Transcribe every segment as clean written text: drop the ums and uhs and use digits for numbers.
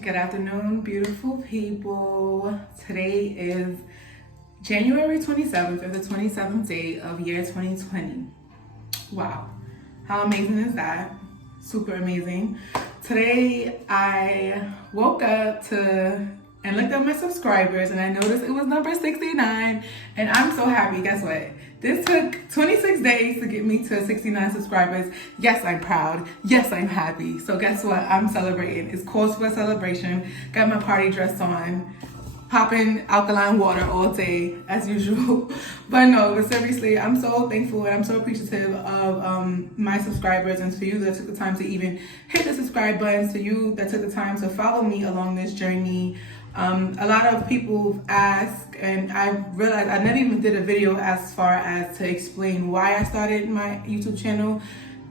Good afternoon, beautiful people. Today is January 27th, or the 27th day of year 2020. Wow, how amazing is that? Super amazing. Today I woke up and looked at my subscribers and I noticed it was number 69 and I'm so happy. Guess what? This took 26 days to get me to 69 subscribers. Yes, I'm proud. Yes, I'm happy. So guess what? I'm celebrating. It's cause for a celebration. Got my party dress on. Popping alkaline water all day as usual. But seriously, I'm so thankful and I'm so appreciative of my subscribers and to you that took the time to even hit the subscribe button, to you that took the time to follow me along this journey. A lot of people ask, and I realized I never even did a video as far as to explain why I started my YouTube channel.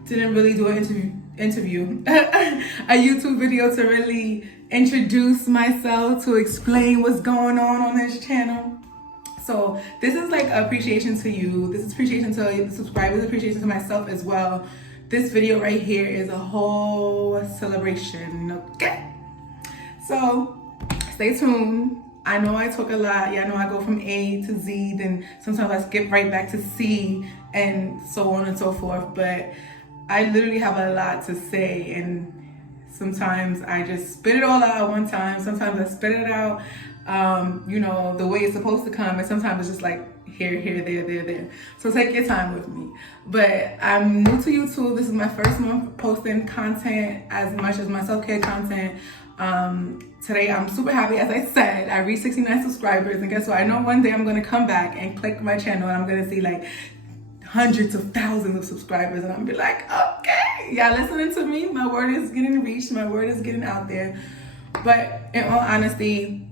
Didn't really do an interview, a YouTube video to really introduce myself, to explain what's going on this channel. So this is like appreciation to you. This is appreciation to the subscribers, appreciation to myself as well. This video right here is a whole celebration, okay? So stay tuned. I know I talk a lot. Yeah, I know I go from A to Z, then sometimes I skip right back to C and so on and so forth. But I literally have a lot to say, and sometimes I just spit it all out at one time. Sometimes I spit it out, the way it's supposed to come. And sometimes it's just like here, there. So take your time with me. But I'm new to YouTube. This is my first month posting content as much as my self-care content. Today I'm super happy. As I said, I reached 69 subscribers, and guess what? I know one day I'm going to come back and click my channel and I'm going to see like hundreds of thousands of subscribers, and I'm be like, okay, y'all listening to me? My word is getting reached, my word is getting out there. But in all honesty,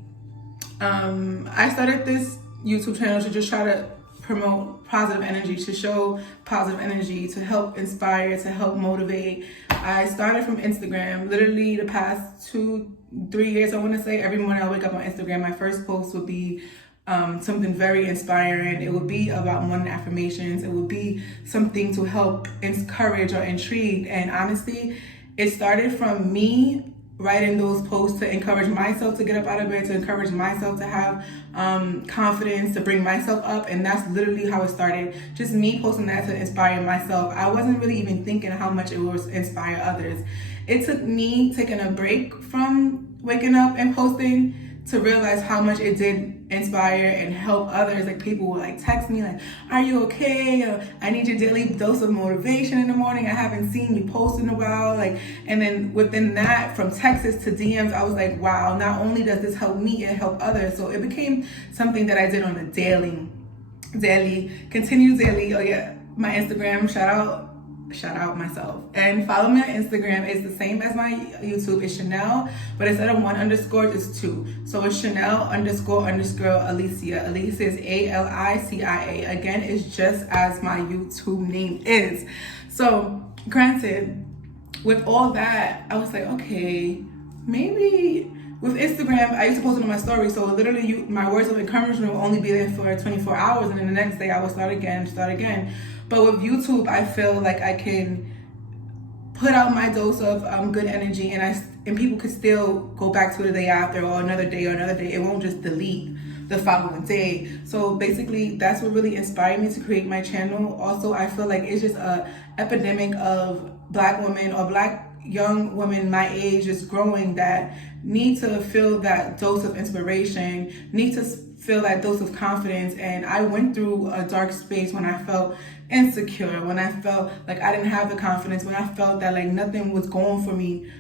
I started this YouTube channel to just try to promote positive energy, to show positive energy, to help inspire, to help motivate. I started from Instagram. Literally the past 2-3 years, I want to say, every morning I wake up on Instagram. My first post would be something very inspiring. It would be about morning affirmations. It would be something to help encourage or intrigue. And honestly, it started from me writing those posts to encourage myself to get up out of bed, to encourage myself to have confidence, to bring myself up. And that's literally how it started. Just me posting that to inspire myself. I wasn't really even thinking how much it would inspire others. It took me taking a break from waking up and posting to realize how much it did inspire and help others. Like people would like text me like, are you okay? I need your daily dose of motivation in the morning. I haven't seen you post in a while. And then within that, from Texas to DMs, I was like, wow, not only does this help me, it help others. So it became something that I did on a daily, continue daily. Oh yeah, my Instagram, shout out myself, and follow me on Instagram. It's the same as my YouTube. It's Chanel, but instead of 1 underscore, it's 2. So it's Chanel __ Alicia. Alicia is ALICIA. Again, it's just as my YouTube name is. So granted, with all that, I was like, okay, maybe with Instagram, I used to post it on my story. So literally my words of encouragement will only be there for 24 hours. And then the next day I will start again. But with YouTube, I feel like I can put out my dose of good energy, and people could still go back to the day after, or another day. It won't just delete the following day. So basically, that's what really inspired me to create my channel. Also, I feel like it's just a epidemic of Black women or Black young women my age is growing that need to feel that dose of inspiration, need to feel that dose of confidence. And I went through a dark space when I felt insecure, when I felt like I didn't have the confidence, when I felt that like nothing was going for me.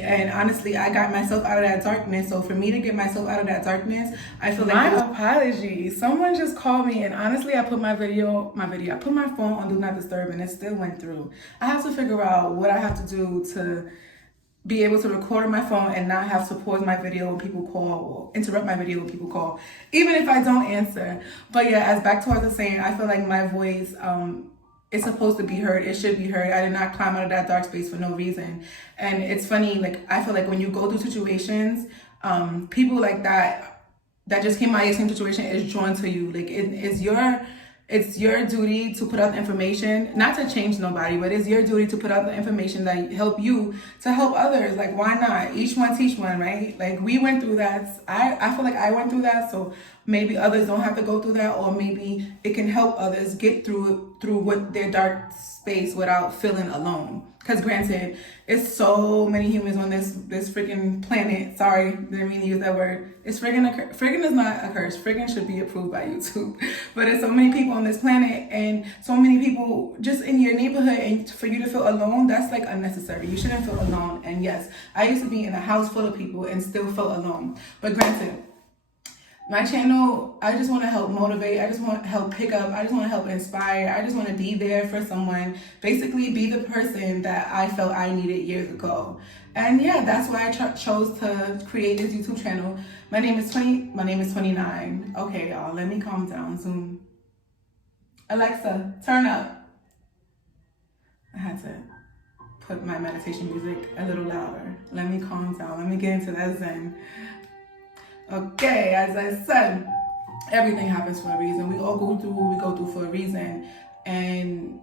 And honestly, I got myself out of that darkness. So for me to get myself out of that darkness, I feel like my apologies. Someone just called me, and honestly, I put I put my phone on Do Not Disturb, and it still went through. I have to figure out what I have to do to be able to record on my phone and not have to pause my video when people call, or interrupt my video when people call, even if I don't answer. But yeah, as back towards the saying, I feel like my voice, it's supposed to be heard. It should be heard. I did not climb out of that dark space for no reason. And it's funny, like I feel like when you go through situations, people like that just came out of the same situation is drawn to you. Like it's your It's your duty to put out the information, not to change nobody, but it's your duty to put out the information that help you to help others. Like, why not? Each one teach one, right? Like, we went through that. I feel like I went through that, so maybe others don't have to go through that, or maybe it can help others get through what their dark space without feeling alone. Because granted, it's so many humans on this freaking planet. Sorry, didn't mean to use that word. It's friggin' is not a curse. Friggin' should be approved by YouTube. But it's so many people on this planet, and so many people just in your neighborhood, and for you to feel alone, that's like unnecessary. You shouldn't feel alone. And yes, I used to be in a house full of people and still felt alone. But granted, my channel, I just want to help motivate. I just want to help pick up. I just want to help inspire. I just want to be there for someone. Basically, be the person that I felt I needed years ago. And yeah, that's why I chose to create this YouTube channel. My name is 29. Okay, y'all, let me calm down. Zoom. Alexa, turn up. I had to put my meditation music a little louder. Let me calm down. Let me get into that zen. Okay, as I said, everything happens for a reason. We all go through what we go through for a reason. And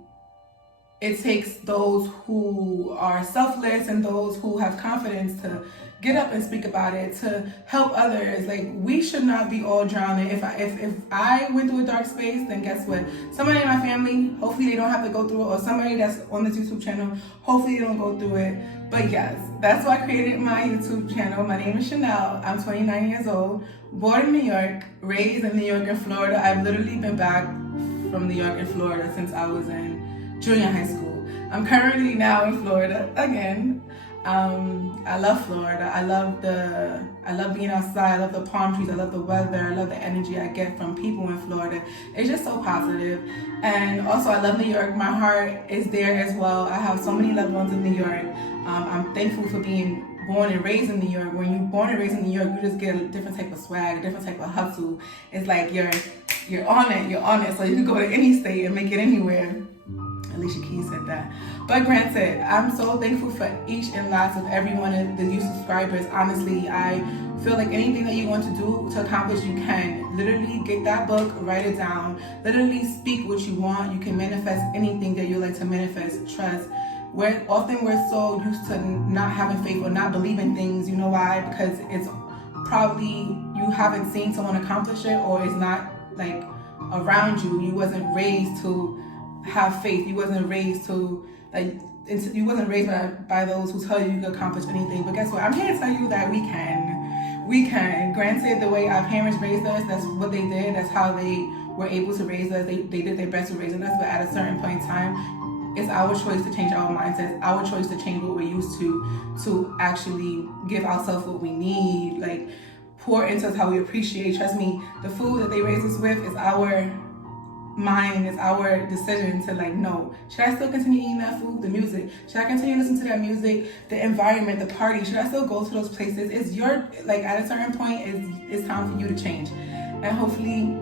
it takes those who are selfless and those who have confidence to get up and speak about it, to help others. Like, we should not be all drowning. If I went through a dark space, then guess what? Somebody in my family, hopefully they don't have to go through it, or somebody that's on this YouTube channel, hopefully they don't go through it. But yes, that's why I created my YouTube channel. My name is Chanel. I'm 29 years old, born in New York, raised in New York and Florida. I've literally been back from New York and Florida since I was in junior high school. I'm currently now in Florida again. I love Florida. I love being outside. I love the palm trees. I love the weather. I love the energy I get from people in Florida. It's just so positive. And also, I love New York. My heart is there as well. I have so many loved ones in New York. I'm thankful for being born and raised in New York. When you're born and raised in New York, you just get a different type of swag, a different type of hustle. It's like you're on it. So you can go to any state and make it anywhere. Alicia Keys said that. But granted, I'm so thankful for each and last of every one of the new subscribers. Honestly, I feel like anything that you want to do to accomplish, you can. Literally get that book, write it down. Literally speak what you want. You can manifest anything that you like to manifest. Trust. We're so used to not having faith or not believing things. You know why? Because it's probably you haven't seen someone accomplish it, or it's not like around you. You wasn't raised to have faith. You wasn't raised to you wasn't raised by those who tell you can accomplish anything. But guess what? I'm here to tell you that we can. Granted, the way our parents raised us, that's what they did. That's how they were able to raise us. They did their best to raise us. But at a certain point in time, it's our choice to change our mindsets, our choice to change what we're used to actually give ourselves what we need, like pour into us how we appreciate. Trust me, the food that they raise us with is our mind, is our decision to like, no, should I still continue eating that food? The music, should I continue listening to that music? The environment, the party, should I still go to those places? It's your, like at a certain point, it's time for you to change. And hopefully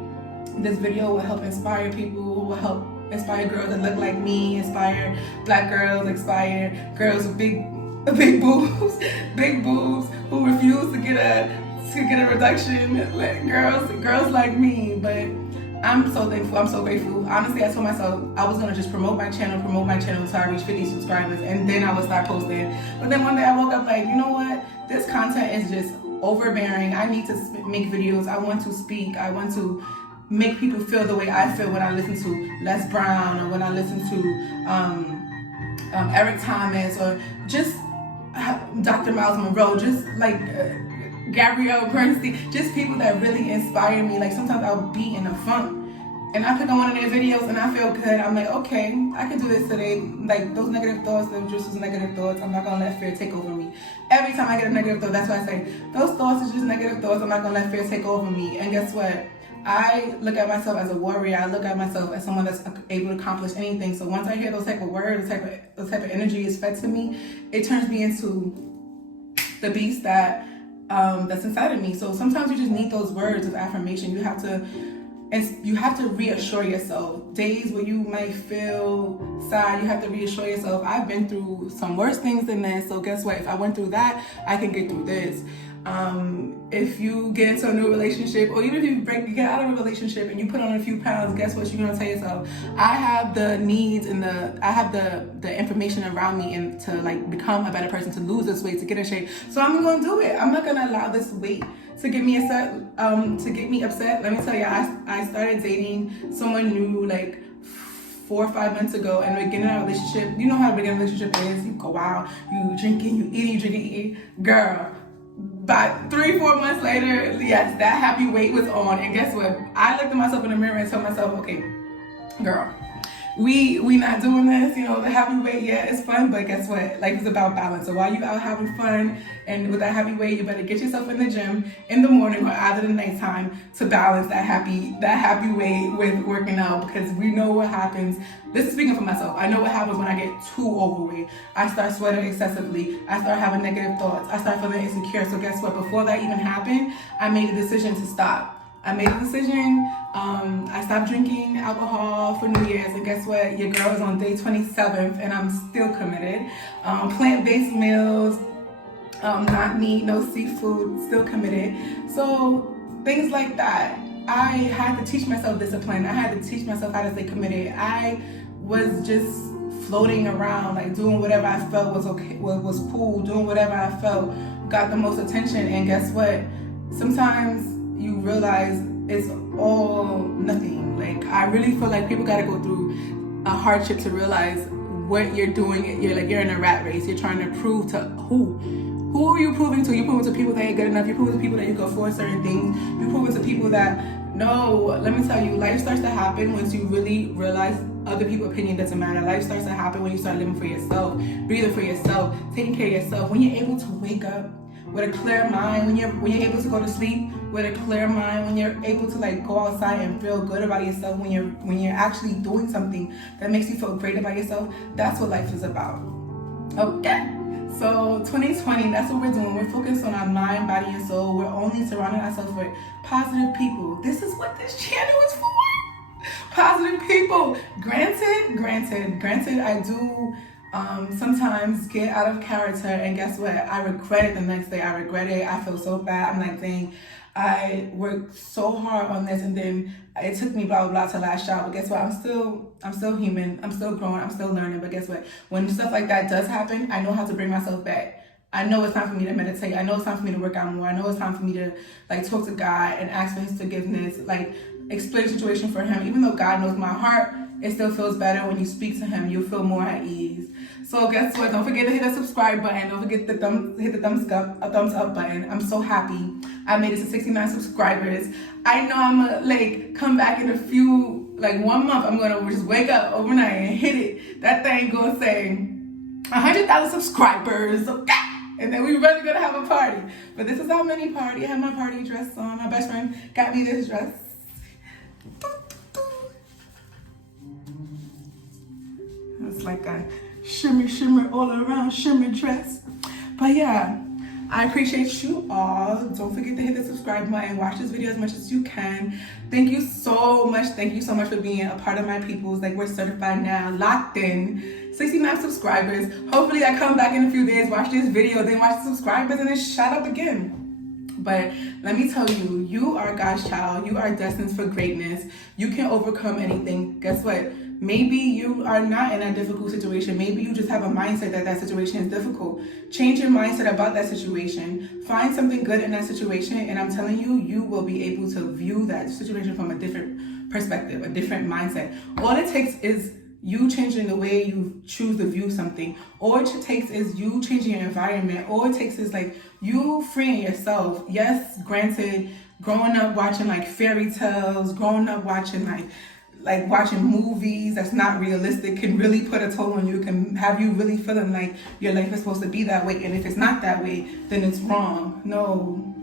this video will help inspire people, will help inspire girls that look like me, inspire black girls, inspire girls with big boobs who refuse to get a reduction, like girls like me. But I'm so thankful, I'm so grateful. Honestly, I told myself I was gonna just promote my channel until I reach 50 subscribers, and then I would start posting. But then one day I woke up like, you know what? This content is just overbearing. I need to make videos. I want to speak. I want to make people feel the way I feel when I listen to Les Brown, or when I listen to Eric Thomas, or just Dr. Miles Monroe, just like Gabrielle Bernstein, just people that really inspire me. Like sometimes I'll be in a funk and I click on one of their videos and I feel good. I'm like, okay, I can do this today. Like those negative thoughts, they're just as negative thoughts. I'm not gonna let fear take over me. Every time I get a negative thought, that's why I say, those thoughts is just negative thoughts. I'm not gonna let fear take over me. And guess what? I look at myself as a warrior. I look at myself as someone that's able to accomplish anything. So once I hear those type of words, those type of energy is fed to me, it turns me into the beast that's inside of me. So sometimes you just need those words of affirmation. You have to reassure yourself. Days where you might feel sad, you have to reassure yourself. I've been through some worse things than this. So guess what? If I went through that, I can get through this. If you get into a new relationship, or even if you get out of a relationship and you put on a few pounds, guess what? You're gonna tell yourself, I have the needs and I have the information around me and to like become a better person, to lose this weight, to get in shape. So I'm gonna do it. I'm not gonna allow this weight to get me upset. Let me tell you, I started dating someone new like 4 or 5 months ago, and we're getting in a relationship. You know how a beginning relationship is. You go out, you drinking, you eating. Girl, about 3 or 4 months later, yes, that happy weight was on. And guess what? I looked at myself in the mirror and told myself, okay, girl, we not doing this. You know, the happy weight, yeah, it's fun, but guess what? Life is about balance. So while you out having fun and with that happy weight, you better get yourself in the gym in the morning or either the nighttime to balance that happy weight with working out, because we know what happens. This is speaking for myself. I know what happens when I get too overweight. I start sweating excessively. I start having negative thoughts. I start feeling insecure. So guess what? Before that even happened, I made a decision to stop. I stopped drinking alcohol for New Year's, and guess what? Your girl is on day 27th, and I'm still committed. Plant-based meals, not meat, no seafood, still committed. So things like that. I had to teach myself discipline. I had to teach myself how to stay committed. I was just floating around, like doing whatever I felt was okay, was cool, doing whatever I felt got the most attention. And guess what? Sometimes you realize it's all nothing. Like, I really feel like people gotta go through a hardship to realize what you're doing. You're in a rat race. You're trying to prove to who? Who are you proving to? You're proving to people that ain't good enough. You're proving to people that you can afford certain things. You're proving to people that, no, let me tell you, life starts to happen once you really realize other people's opinion doesn't matter. Life starts to happen when you start living for yourself, breathing for yourself, taking care of yourself. When you're able to wake up with a clear mind, when you're able to go to sleep with a clear mind, when you're able to like go outside and feel good about yourself, when you're actually doing something that makes you feel great about yourself, that's what life is about. Okay. So 2020, that's what we're doing. We're focused on our mind, body, and soul. We're only surrounding ourselves with positive people. This is what this channel is for. Positive people. Granted, I do sometimes get out of character, and guess what? I regret it the next day. I regret it. I feel so bad. I'm like, dang, I worked so hard on this, and then it took me blah blah blah to lash out. But guess what? I'm still human. I'm still growing. I'm still learning. But guess what? When stuff like that does happen, I know how to bring myself back. I know it's time for me to meditate. I know it's time for me to work out more. I know it's time for me to like talk to God and ask for His forgiveness. Like, explain the situation for Him. Even though God knows my heart, it still feels better when you speak to Him. You'll feel more at ease. So guess what? Don't forget to hit the subscribe button. Don't forget to hit the thumbs up button. I'm so happy. I made it to 69 subscribers. I know I'm gonna like come back in a few, like 1 month. I'm gonna just wake up overnight and hit it. That thing gonna say 100,000 subscribers. Okay. And then we really gonna have a party. But this is our mini party. I have my party dress on. My best friend got me this dress. It's like a shimmer all around shimmer dress. But yeah, I appreciate you all. Don't forget to hit the subscribe button. Watch this video as much as you can. Thank you so much. Thank you so much for being a part of my peoples. Like, we're certified now, locked in. 69 subscribers. Hopefully I come back in a few days, watch this video, then watch the subscribers, and then shut up again. But let me tell you, you are God's child. You are destined for greatness. You can overcome anything. Guess what? Maybe you are not in a difficult situation. Maybe you just have a mindset that situation is difficult. Change your mindset about that situation. Find something good in that situation, and I'm telling you, you will be able to view that situation from a different perspective, a different mindset. All it takes is you changing the way you choose to view something. All it takes is you changing your environment. All it takes is like you freeing yourself. Yes, granted, growing up watching like fairy tales, growing up watching like watching movies that's not realistic can really put a toll on you, can have you really feeling like your life is supposed to be that way. And if it's not that way, then it's wrong. No.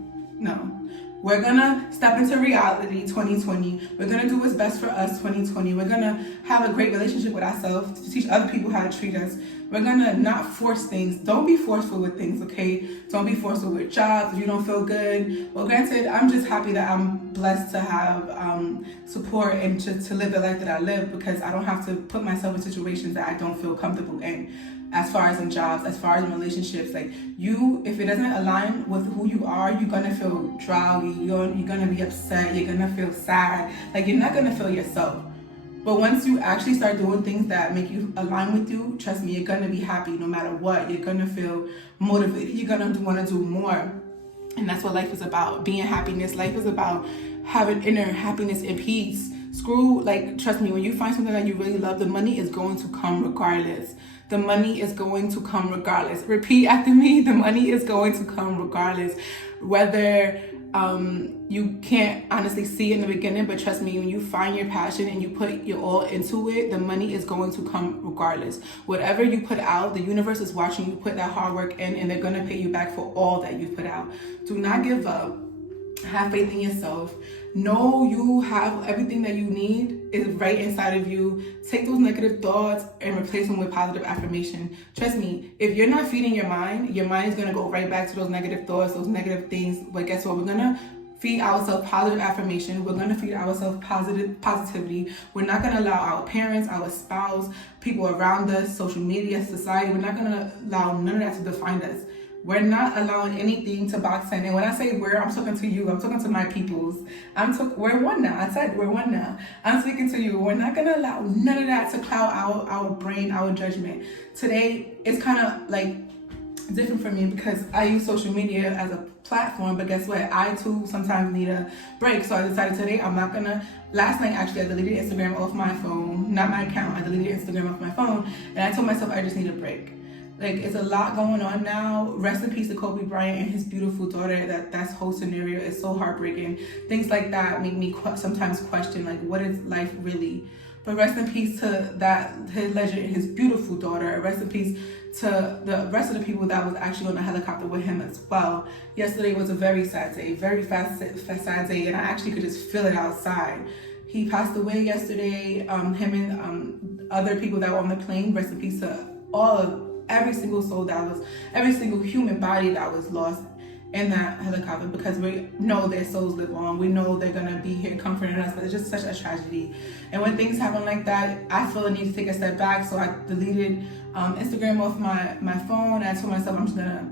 We're gonna step into reality 2020. We're gonna do what's best for us 2020. We're gonna have a great relationship with ourselves, to teach other people how to treat us. We're gonna not force things. Don't be forceful with things, okay? Don't be forceful with jobs if you don't feel good. Well, granted, I'm just happy that I'm blessed to have support and to live the life that I live, because I don't have to put myself in situations that I don't feel comfortable in. as far as in jobs, as far as in relationships. Like you, if it doesn't align with who you are, you're gonna feel drowsy, you're gonna be upset, you're gonna feel sad, like you're not gonna feel yourself. But once you actually start doing things that make you align with you, trust me, you're gonna be happy no matter what. You're gonna feel motivated, you're gonna wanna do more. And that's what life is about, being happiness. Life is about having inner happiness and peace. Trust me, when you find something that you really love, the money is going to come regardless. The money is going to come regardless. Repeat after me, the money is going to come regardless. Whether you can't honestly see it in the beginning, but trust me, when you find your passion and you put your all into it, the money is going to come regardless. Whatever you put out, the universe is watching you put that hard work in, and they're going to pay you back for all that you put out. Do not give up. Have faith in yourself. Know you have everything that you need is right inside of you. Take those negative thoughts and replace them with positive affirmation. Trust me, if you're not feeding your mind is going to go right back to those negative thoughts, those negative things. But guess what? We're going to feed ourselves positive affirmation. We're going to feed ourselves positivity. We're not going to allow our parents, our spouse, people around us, social media, society, we're not going to allow none of that to define us. We're not allowing anything to box in. And when I say we're, I'm talking to you. I'm talking to my peoples. We're one now. I said we're one now. I'm speaking to you. We're not going to allow none of that to cloud our brain, our judgment. Today, it's kind of like different for me because I use social media as a platform. But guess what? I too sometimes need a break. So I decided today I'm not going to. Last night, actually, I deleted Instagram off my phone. Not my account. I deleted Instagram off my phone. And I told myself I just need a break. Like, it's a lot going on now. Rest in peace to Kobe Bryant and his beautiful daughter. That's whole scenario is so heartbreaking. Things like that make me sometimes question, like, what is life really? But rest in peace to his legend and his beautiful daughter. Rest in peace to the rest of the people that was actually on the helicopter with him as well. Yesterday was a very sad day, very sad day, and I actually could just feel it outside. He passed away yesterday. Him and other people that were on the plane. Rest in peace to every single soul every single human body that was lost in that helicopter, because we know their souls live on. We know they're gonna be here comforting us, but it's just such a tragedy. And when things happen like that, I feel a need to take a step back. So I deleted Instagram off my phone, and I told myself I'm just gonna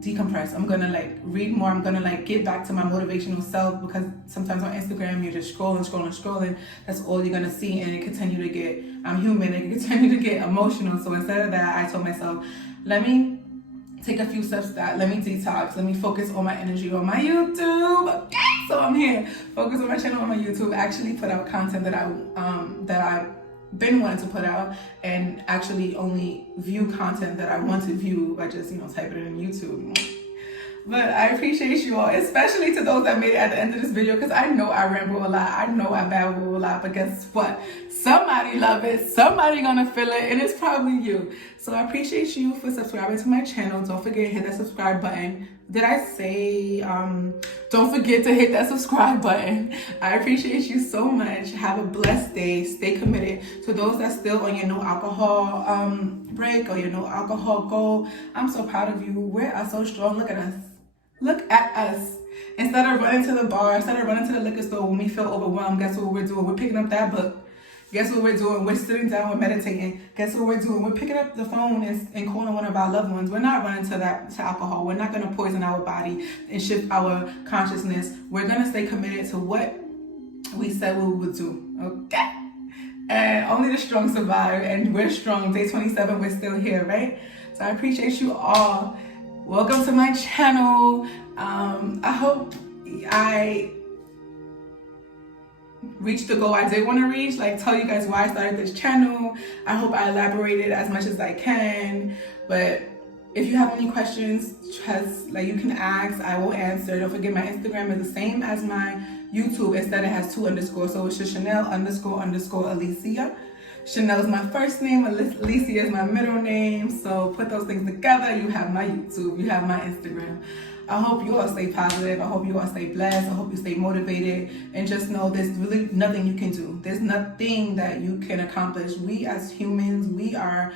decompress. I'm gonna read more. I'm gonna get back to my motivational self, because sometimes on Instagram you're just scrolling. That's all you're gonna see, and it continue to get, I'm human, it continue to get emotional. So instead of that, I told myself, let me take a few steps back. Let me detox. Let me focus all my energy on my YouTube. Okay, so I'm here. Focus on my channel, on my YouTube. Actually put out content that I've been wanting to put out, and actually only view content that I want to view by just type it in YouTube. But I appreciate you all, especially to those that made it at the end of this video, because I know I ramble a lot, I know I babble a lot, but guess what? Somebody love it, somebody gonna feel it, and it's probably you. So I appreciate you for subscribing to my channel. Don't forget to hit that subscribe button. Did I say, don't forget to hit that subscribe button. I appreciate you so much. Have a blessed day. Stay committed. To those that's still on your no alcohol break or your no alcohol goal, I'm so proud of you. We are so strong. Look at us. Look at us. Instead of running to the bar, instead of running to the liquor store when we feel overwhelmed, guess what we're doing? We're picking up that book. Guess what we're doing? We're sitting down, we're meditating. Guess what we're doing? We're picking up the phone and calling one of our loved ones. We're not running to alcohol. We're not going to poison our body and shift our consciousness. We're going to stay committed to what we said we would do. Okay? And only the strong survive, and we're strong. Day 27, we're still here, right? So I appreciate you all. Welcome to my channel. I hope I reach the goal I did want to reach, tell you guys why I started this channel. I hope I elaborated as much as I can, but if you have any questions, you can ask, I will answer. Don't forget my Instagram is the same as my YouTube. Instead it has 2 underscores, so it's just Chanel__Alicia. Chanel is my first name, Alicia is my middle name, so put those things together, you have my YouTube, you have my Instagram. I hope you all stay positive. I hope you all stay blessed. I hope you stay motivated. And just know there's really nothing you can do. There's nothing that you can accomplish. We as humans, we are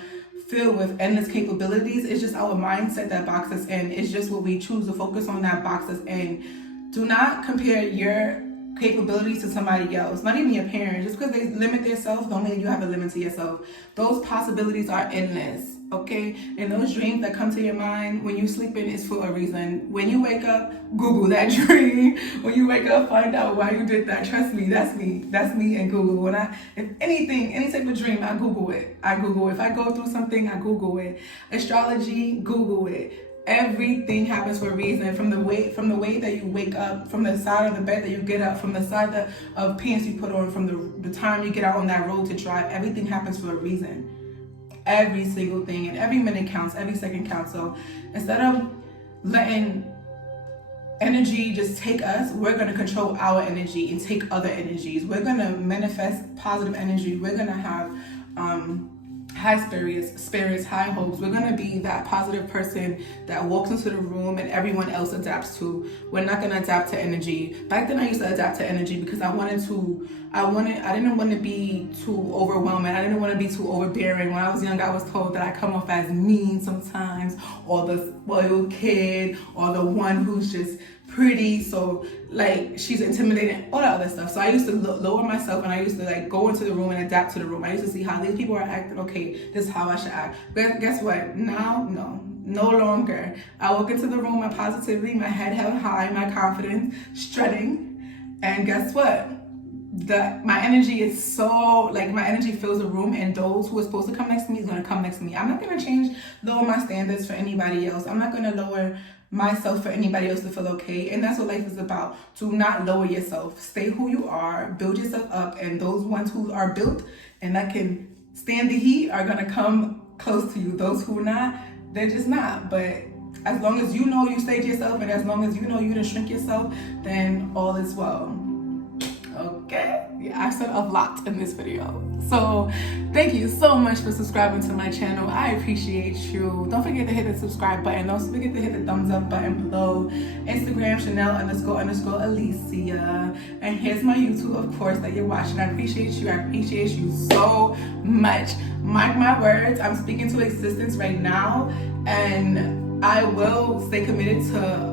filled with endless capabilities. It's just our mindset that boxes us in. It's just what we choose to focus on that boxes in. Do not compare your capabilities to somebody else, not even your parents. Just because they limit themselves don't mean you have a limit to yourself. Those possibilities are endless, okay? And those dreams that come to your mind when you sleeping is for a reason. When you wake up, Google that dream. When you wake up, find out why you did that. Trust me, that's me and Google. When if anything, any type of dream, I Google it. If I go through something, I Google it. Astrology, Google it. Everything happens for a reason. From the way that you wake up, from the side of the bed that you get up, from the side of pants you put on, from the time you get out on that road to drive, everything happens for a reason. Every single thing, and every minute counts, every second counts. So instead of letting energy just take us, we're going to control our energy and take other energies. We're going to manifest positive energy. We're going to have high spirits, high hopes. We're going to be that positive person that walks into the room and everyone else adapts to. We're not going to adapt to energy. Back then I used to adapt to energy because I didn't want to be too overwhelming. I didn't want to be too overbearing. When I was young, I was told that I come off as mean sometimes, or the spoiled kid, or the one who's just pretty, so like she's intimidating, all that other stuff. So I used to lower myself, and I used to like go into the room and adapt to the room. I used to see how these people are acting. Okay, this is how I should act. But guess what? Now, no longer. I walk into the room, my positivity, my head held high, my confidence, strutting, and guess what? My energy is so, like, my energy fills the room, and those who are supposed to come next to me is going to come next to me. I'm not going to lower my standards for anybody else. I'm not going to lower myself for anybody else to feel okay. And that's what life is about. To not lower yourself. Stay who you are. Build yourself up. And those ones who are built and that can stand the heat are going to come close to you. Those who are not, they're just not. But as long as you know you stayed yourself, and as long as you know you didn't shrink yourself, then all is well. Okay, yeah, I said a lot in this video. So thank you so much for subscribing to my channel. I appreciate you. Don't forget to hit the subscribe button. Don't forget to hit the thumbs up button below. Instagram, Chanel__Alicia. And here's my YouTube, of course, that you're watching. I appreciate you. I appreciate you so much. Mark my words, I'm speaking to existence right now, and I will stay committed to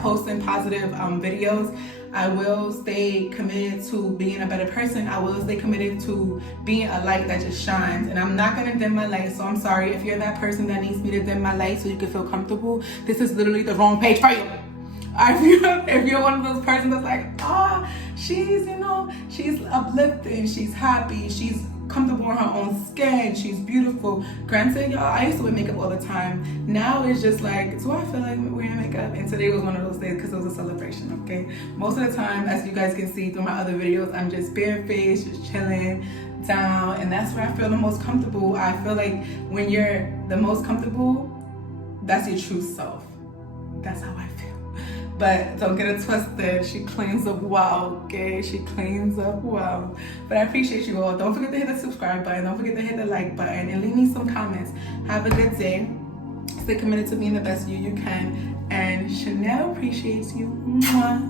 posting positive videos. I will stay committed to being a better person. I will stay committed to being a light that just shines. And I'm not gonna dim my light, so I'm sorry if you're that person that needs me to dim my light so you can feel comfortable. This is literally the wrong page for you. If you're one of those persons that's like, she's uplifting, she's happy, she's comfortable in her own skin, she's beautiful. Granted, y'all, I used to wear makeup all the time. Now it's just like, do I feel like wearing makeup? And today was one of those days because it was a celebration, okay? Most of the time, as you guys can see through my other videos, I'm just barefaced, just chilling down, and that's where I feel the most comfortable. I feel like when you're the most comfortable, that's your true self. That's how I feel. But don't get it twisted. She cleans up well, okay? She cleans up well. But I appreciate you all. Don't forget to hit the subscribe button. Don't forget to hit the like button. And leave me some comments. Have a good day. Stay committed to being the best you can. And Chanel appreciates you. Mwah.